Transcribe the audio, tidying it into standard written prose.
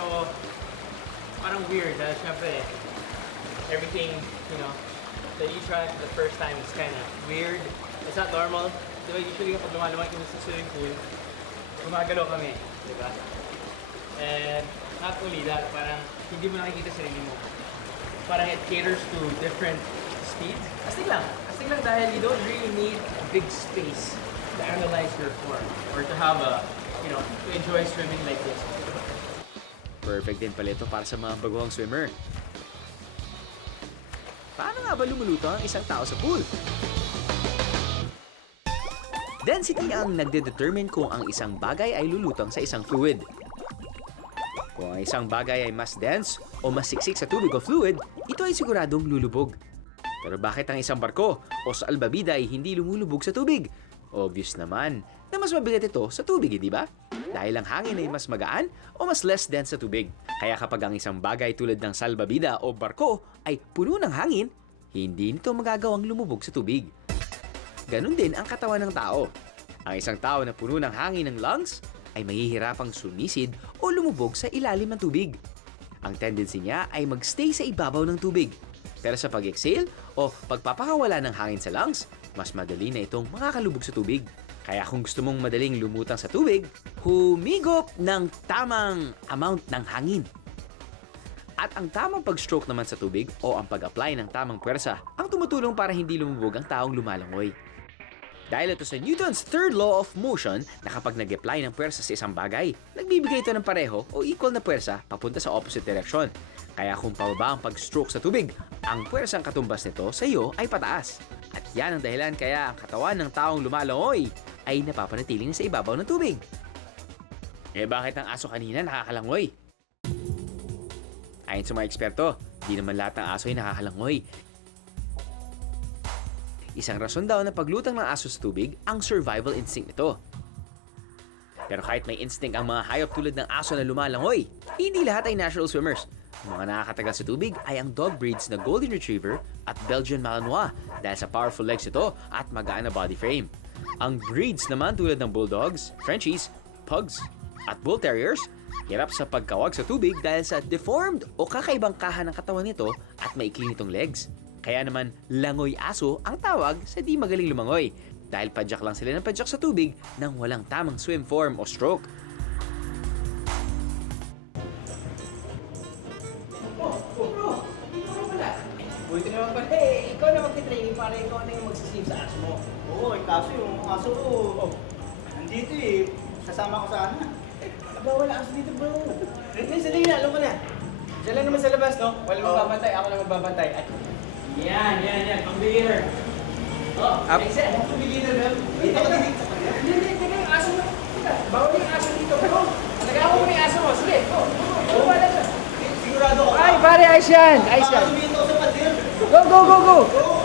Pero parang weird dahil syempre everything, you know, that you try for the first time is kind of weird. It's not normal. Di ba usually kapag lumalawag kami sa swimming pool, gumagalaw kami, di ba? And not only that, parang hindi mo nakikita sarili mo. Parang it caters to different speeds. Astig lang dahil you don't really need a big space to analyze your form or to have a, you know, to enjoy swimming like this. Perfect din pala ito para sa mga baguhang swimmer. Paano nga ba lumuluto ang isang tao sa pool? Density ang nagde-determine kung ang isang bagay ay lulutang sa isang fluid. Kung ang isang bagay ay mas dense o mas siksik sa tubig o fluid, ito ay siguradong lulubog. Pero bakit ang isang barko o salbabida ay hindi lumulubog sa tubig? Obvious naman na mas mabigat ito sa tubig, di ba? Dahil ang hangin ay mas magaan o mas less dense sa tubig. Kaya kapag ang isang bagay tulad ng salbabida o barko ay puno ng hangin, hindi nito magagawang lumubog sa tubig. Ganon din ang katawan ng tao. Ang isang tao na puno ng hangin ng lungs ay mahihirapang sumisid o lumubog sa ilalim ng tubig. Ang tendency niya ay magstay sa ibabaw ng tubig. Pero sa pag-exhale o pagpapakawala ng hangin sa lungs, mas madali na itong makakalubog sa tubig. Kaya kung gusto mong madaling lumutang sa tubig, humigop ng tamang amount ng hangin. At ang tamang pag-stroke naman sa tubig o ang pag-apply ng tamang pwersa ang tumutulong para hindi lumubog ang taong lumalangoy. Dahil ito sa Newton's third law of motion na kapag nag-apply ng pwersa sa isang bagay, nagbibigay ito ng pareho o equal na pwersa papunta sa opposite direction. Kaya kung pababa ang pag-stroke sa tubig, ang pwersang katumbas nito sa iyo ay pataas. At yan ang dahilan kaya ang katawan ng taong lumalangoy ay napapanatili na sa ibabaw ng tubig. Eh bakit ang aso kanina nakakalangoy? Ayon sa mga eksperto, di naman lahat ng aso ay nakakalangoy. Isang rason daw na paglutang ng aso sa tubig ang survival instinct nito. Pero kahit may instinct ang mga hayop tulad ng aso na lumalangoy, hindi lahat ay natural swimmers. Ang mga nakakatagal sa tubig ay ang dog breeds na Golden Retriever at Belgian Malinois dahil sa powerful legs ito at magaan na body frame. Ang breeds naman tulad ng Bulldogs, Frenchies, Pugs at Bull Terriers, hirap sa pagkawag sa tubig dahil sa deformed o kakaibang kaha ng katawan nito at maikli nitong legs. Kaya naman, langoy aso ang tawag sa di magaling lumangoy dahil padyak lang sila ng padyak sa tubig nang walang tamang swim form o stroke. Bro, ikaw na pala. Buti naman pala ikaw na magti-training para ikaw na yung magsisave sa aso mo. Oo, kaso yung aso ko, nandito eh. Sasama ko sana. Bawal ang aso dito, bro. Sali na, alam mo na. Diyan lang naman sa labas, no? Walang magbabantay, ako lang magbabantay. Yan. Pang beginner. Makes sense. Pang beginner, bro. Dito ka dito. Hindi, yung aso mo. Bawal yung aso dito, bro. Nag-ako mo yung aso mo. Sige, go. Wala ka. Sigurado ka ba? Ay, pare, ayos yan. Baka tumito sa pader. Go. Oo.